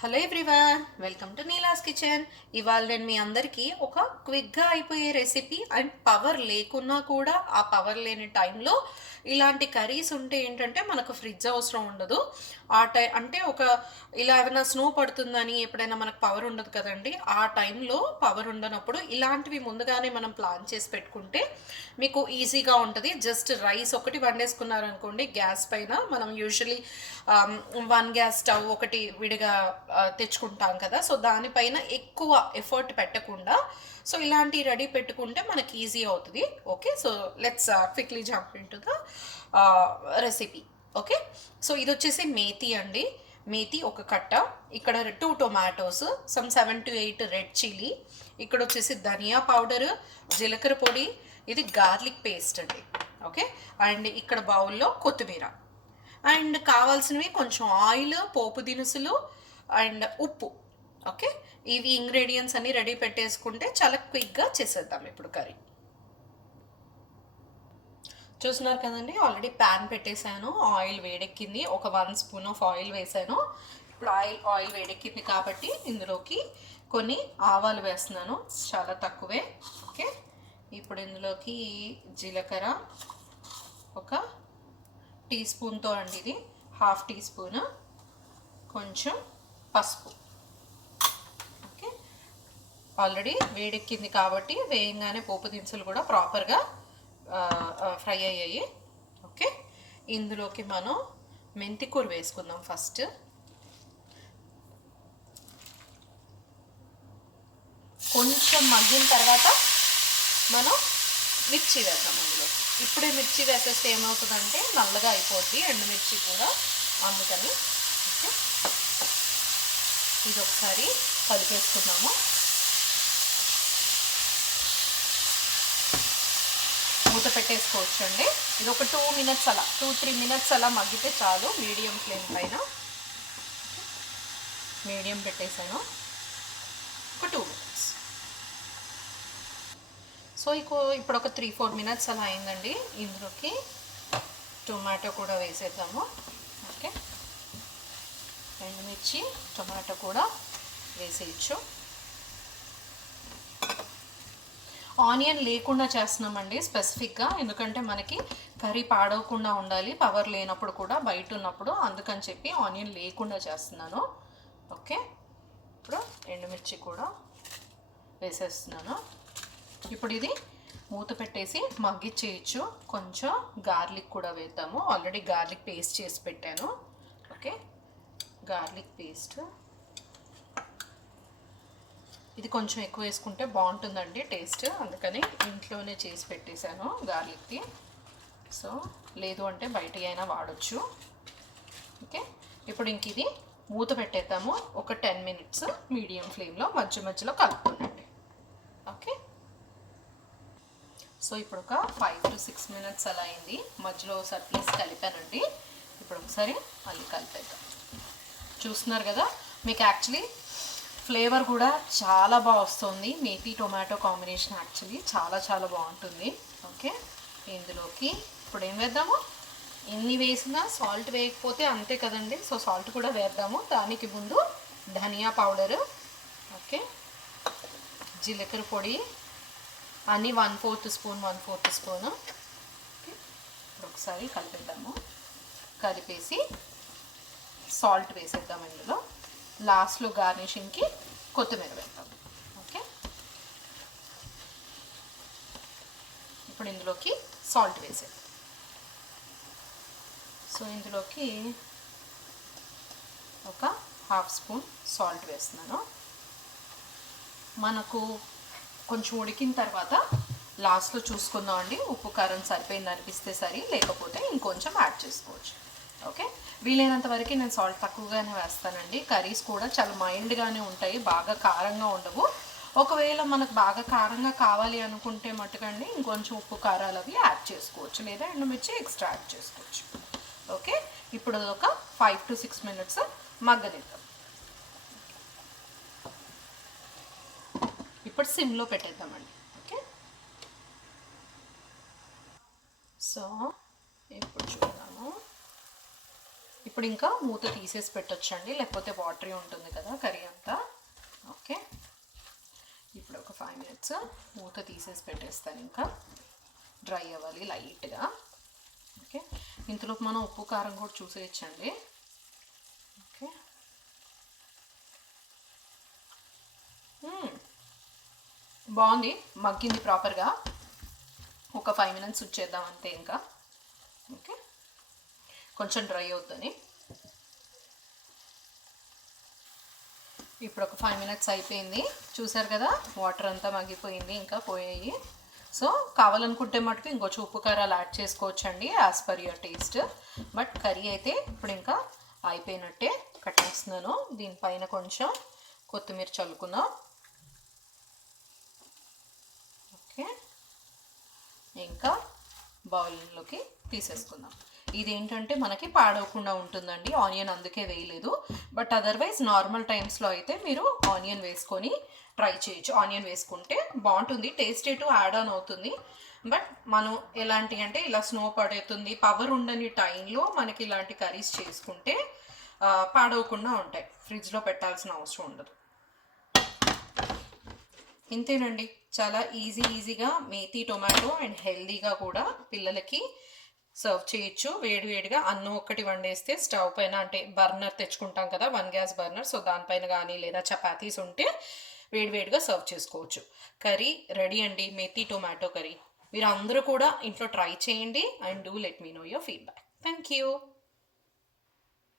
Hello everyone welcome to Neela's kitchen ఇవాళ నేను మీ అందరికీ ఒక క్విక్గా అయిపోయే రెసిపీ అండ్ పవర్ లేకున్నా కూడా ఆ పవర్ లేని టైంలో ఇలాంటి కర్రీస్ ఉంటే ఏంటంటే మనకు ఫ్రిడ్జ్ అవసరం ఉండదు. ఆ టై అంటే ఒక ఇలా ఏమైనా స్నో పడుతుందని ఎప్పుడైనా మనకు పవర్ ఉండదు కదండి. ఆ టైంలో పవర్ ఉండనప్పుడు ఇలాంటివి ముందుగానే మనం ప్లాన్ చేసి పెట్టుకుంటే మీకు ఈజీగా ఉంటుంది. జస్ట్ రైస్ ఒకటి వండేసుకున్నారనుకోండి గ్యాస్ పైన మనం యూజువలీ వన్ గ్యాస్ స్టవ్ ఒకటి విడిగా తెచ్చుకుంటాం కదా. సో దానిపైన ఎక్కువ ఎఫర్ట్ పెట్టకుండా సో ఇలాంటి రెడీ పెట్టుకుంటే మనకి ఈజీ అవుతుంది. Okay so let's quickly jump into the recipe okay so ఇది వచ్చేసి మేతి అండి. మేతి ఒక కట్ట. ఇక్కడ two tomatoes some seven to eight red chilli ఇక్కడ వచ్చేసి ధనియా పౌడర్ జీలకర్ర పొడి. ఇది గార్లిక్ పేస్ట్ అండి. ఓకే అండ్ ఇక్కడ బౌల్లో కొత్తిమీర. అండ్ కావాల్సినవి కొంచెం ఆయిల్ పోపు దినుసులు అండ్ ఉప్పు ఓకే? ఇవి ఇంగ్రీడియంట్స్ అన్ని రెడీ పెట్టేసుకుంటే చాలా క్విక్గా చేసేద్దాం ఇప్పుడు కర్రీ. చూస్తున్నారు కదండి ఆల్రెడీ ప్యాన్ పెట్టేశాను ఆయిల్ వేడెక్కింది ఒక వన్ స్పూన్ ఆఫ్ ఆయిల్ వేసాను ఇప్పుడు ఆయిల్ ఆయిల్ వేడెక్కింది కాబట్టి ఇందులోకి కొన్ని ఆవాలు వేస్తున్నాను చాలా తక్కువే ఓకే? ఇప్పుడు ఇందులోకి జీలకర్ర ఒక టీ స్పూన్తో అండి ఇది హాఫ్ టీ స్పూన్ కొంచెం పసుపు. ఓకే. ఆల్రెడీ వేడెక్కింది కాబట్టి వేయంగానే పోపు దినుసులు కూడా ప్రాపర్గా ఫ్రై అయ్యాయి. ఓకే. ఇందులోకి మనం మెంతికూర వేసుకుందాం ఫస్ట్. కొంచెం మగ్గిన తర్వాత మనం మిర్చి వేద్దాం అందులో. ఇప్పుడే మిర్చి వేసేస్తే ఏమవుతుందంటే నల్లగా అయిపోద్ది ఎండుమిర్చి కూడా అందుకని. ఓకే. ఇది ఒకసారి కలిపేసుకున్నాము మూత పెట్టేసుకోవచ్చు అండి ఇది ఒక టూ మినిట్స్ అలా టూ త్రీ మినిట్స్ అలా మగ్గితే చాలు మీడియం ఫ్లేమ్ పైన. మీడియం పెట్టేసాను. ఒక టూ మినిట్స్. సో ఇకో ఇప్పుడు ఒక త్రీ ఫోర్ మినిట్స్ అలా అయిందండి. ఇందులోకి టొమాటో కూడా వేసేద్దాము. ఎండుమిర్చి టొమాటో కూడా వేసేయచ్చు. ఆనియన్ లేకుండా చేస్తున్నామండి స్పెసిఫిక్గా ఎందుకంటే మనకి కర్రీ పాడవకుండా ఉండాలి పవర్ లేనప్పుడు కూడా బయట ఉన్నప్పుడు అందుకని చెప్పి ఆనియన్ లేకుండా చేస్తున్నాను. ఓకే? ఇప్పుడు ఎండుమిర్చి కూడా వేసేస్తున్నాను. ఇప్పుడు ఇది మూత పెట్టేసి మగ్గిచ్చేయచ్చు. కొంచెం గార్లిక్ కూడా వేద్దాము. ఆల్రెడీ గార్లిక్ పేస్ట్ చేసి పెట్టాను. ఓకే? Garlic paste. ఇది కొంచెం ఎక్కువ వేసుకుంటే బాగుంటుందండి టేస్ట్. అందుకని ఇంట్లోనే చేసి పెట్టేశాను గార్లిక్ది సో లేదు అంటే బయట అయినా వాడచ్చు. ఓకే? ఇప్పుడు ఇంక ఇది మూత పెట్టేద్దాము. ఒక టెన్ మినిట్స్ మీడియం ఫ్లేమ్లో మధ్య మధ్యలో కలుపుతుండండి ఓకే? సో ఇప్పుడు ఒక ఫైవ్ టు సిక్స్ మినిట్స్ అలా అయింది. మధ్యలో ఒకసారి ప్లీజ్ కలిపానండి. ఇప్పుడు ఒకసారి మళ్ళీ కలిపేద్దాం. చూస్తున్నారు కదా మీకు యాక్చువల్లీ ఫ్లేవర్ కూడా చాలా బాగా వస్తుంది. మేతి టొమాటో కాంబినేషన్ యాక్చువల్లీ చాలా చాలా బాగుంటుంది. ఓకే ఇందులోకి ఇప్పుడు ఏం వేద్దాము? ఎన్ని వేసినా సాల్ట్ వేయకపోతే అంతే కదండి. సో సాల్ట్ కూడా వేద్దాము. దానికి ముందు ధనియా పౌడరు ఓకే జీలకర్ర పొడి అన్నీ one fourth spoon one fourth spoon ఇప్పుడు ఒకసారి కలిపేద్దాము. కలిపేసి సాల్ట్ వేసేద్దాం ఇందులో. లాస్ట్లో గార్నిషింగ్కి కొత్తిమీర వేద్దాం. ఓకే? ఇప్పుడు ఇందులోకి సాల్ట్ వేసేద్దాం. సో ఇందులోకి ఒక హాఫ్ స్పూన్ సాల్ట్ వేస్తున్నాను. మనకు కొంచెం ఉడికిన తర్వాత లాస్ట్లో చూసుకుందాం అండి ఉప్పు కారం సరిపోయింది అనిపిస్తే సరి లేకపోతే ఇంకొంచెం యాడ్ చేసుకోవచ్చు. ఓకే? వీలైనంత వరకు నేను సాల్ట్ తక్కువగానే వేస్తానండి. కర్రీస్ కూడా చాలా మైల్డ్గానే ఉంటాయి బాగా కారంగా ఉండవు. ఒకవేళ మనకు బాగా కారంగా కావాలి అనుకుంటే మటుకండి ఇంకొంచెం ఉప్పు కారాలు అవి యాడ్ చేసుకోవచ్చు. లేదా ఎండుమిర్చి ఎక్స్ట్రా యాడ్ చేసుకోవచ్చు. ఓకే? ఇప్పుడు ఒక ఫైవ్ టు సిక్స్ మినిట్స్ మగ్గనిద్దాం. ఇప్పుడు సిమ్లో పెట్టేద్దామండి. ఓకే? సో ఇప్పుడు ఇంకా మూత తీసేసి పెట్టొచ్చండి లేకపోతే వాటరీ ఉంటుంది కదా కర్రీ అంతా. ఓకే. ఇప్పుడు ఒక ఫైవ్ మినిట్స్ మూత తీసేసి పెట్టేస్తాను ఇంకా. డ్రై అవ్వాలి లైట్గా. ఓకే. ఇంతలోపు మనం ఉప్పు కారం కూడా చూసేయచ్చండి. ఓకే. బాగుంది. మగ్గింది ప్రాపర్గా ఒక ఫైవ్ మినిట్స్ వచ్చేద్దాం అంతే ఇంకా. కొంచెం డ్రై అవుతుంది. ఇప్పుడు ఒక ఫైవ్ మినిట్స్ అయిపోయింది. చూసారు కదా వాటర్ అంతా మగ్గిపోయింది ఇంకా పోయాయి. సో కావాలనుకుంటే మటుకు ఇంకొంచెం ఉప్పు కారాలు యాడ్ చేసుకోవచ్చండి as per your taste but curry అయితే ఇప్పుడు ఇంకా అయిపోయినట్టే కట్టేస్తున్నాను. దీనిపైన కొంచెం కొత్తిమీర చల్లుకుందాం. ఓకే. ఇంకా బౌల్లోకి తీసేసుకుందాం. ఇది ఏంటంటే మనకి పాడవకుండా ఉంటుందండి ఆనియన్ అందుకే వేయలేదు. బట్ అదర్వైజ్ నార్మల్ టైమ్స్లో అయితే మీరు ఆనియన్ వేసుకొని ట్రై చేయొచ్చు. ఆనియన్ వేసుకుంటే బాగుంటుంది టేస్ట్ ఎటు యాడ్ ఆన్ అవుతుంది. బట్ మనం ఎలాంటి అంటే ఇలా స్నో పడుతుంది పవర్ ఉండని టైంలో మనకి ఇలాంటి కర్రీస్ చేసుకుంటే పాడవకుండా ఉంటాయి. ఫ్రిడ్జ్లో పెట్టాల్సిన అవసరం ఉండదు. ఇంతేనండి. చాలా ఈజీ ఈజీగా మేతి టొమాటో అండ్ హెల్దీగా కూడా పిల్లలకి సర్వ్ చేయొచ్చు. వేడివేడిగా అన్నం ఒక్కటి వండేస్తే స్టవ్ పైన అంటే బర్నర్ తెచ్చుకుంటాం కదా వన్ గ్యాస్ బర్నర్. సో దానిపైన కానీ లేదా చపాతీస్ ఉంటే వేడివేడిగా సర్వ్ చేసుకోవచ్చు. కర్రీ రెడీ అండి. Methi tomato curry. మీరు అందరూ కూడా ఇంట్లో ట్రై చేయండి and do let me know your feedback. Thank you